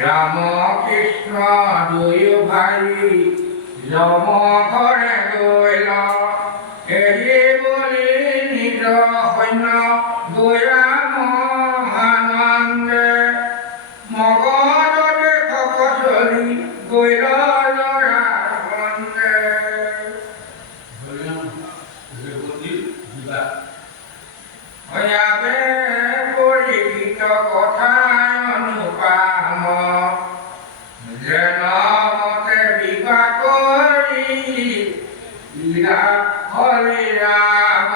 রাম কৃষ্ণ দুই ভাই যম ঘরে গইল এই বলি নিজ সৈন্য দয়া মহানন্দে মগধতে কচলি গইল জৰাসন্ধে। হয়াবে পৰিচিত কথা অনুপাম যেন মতে বিবাহ কৰি হৰি ৰাম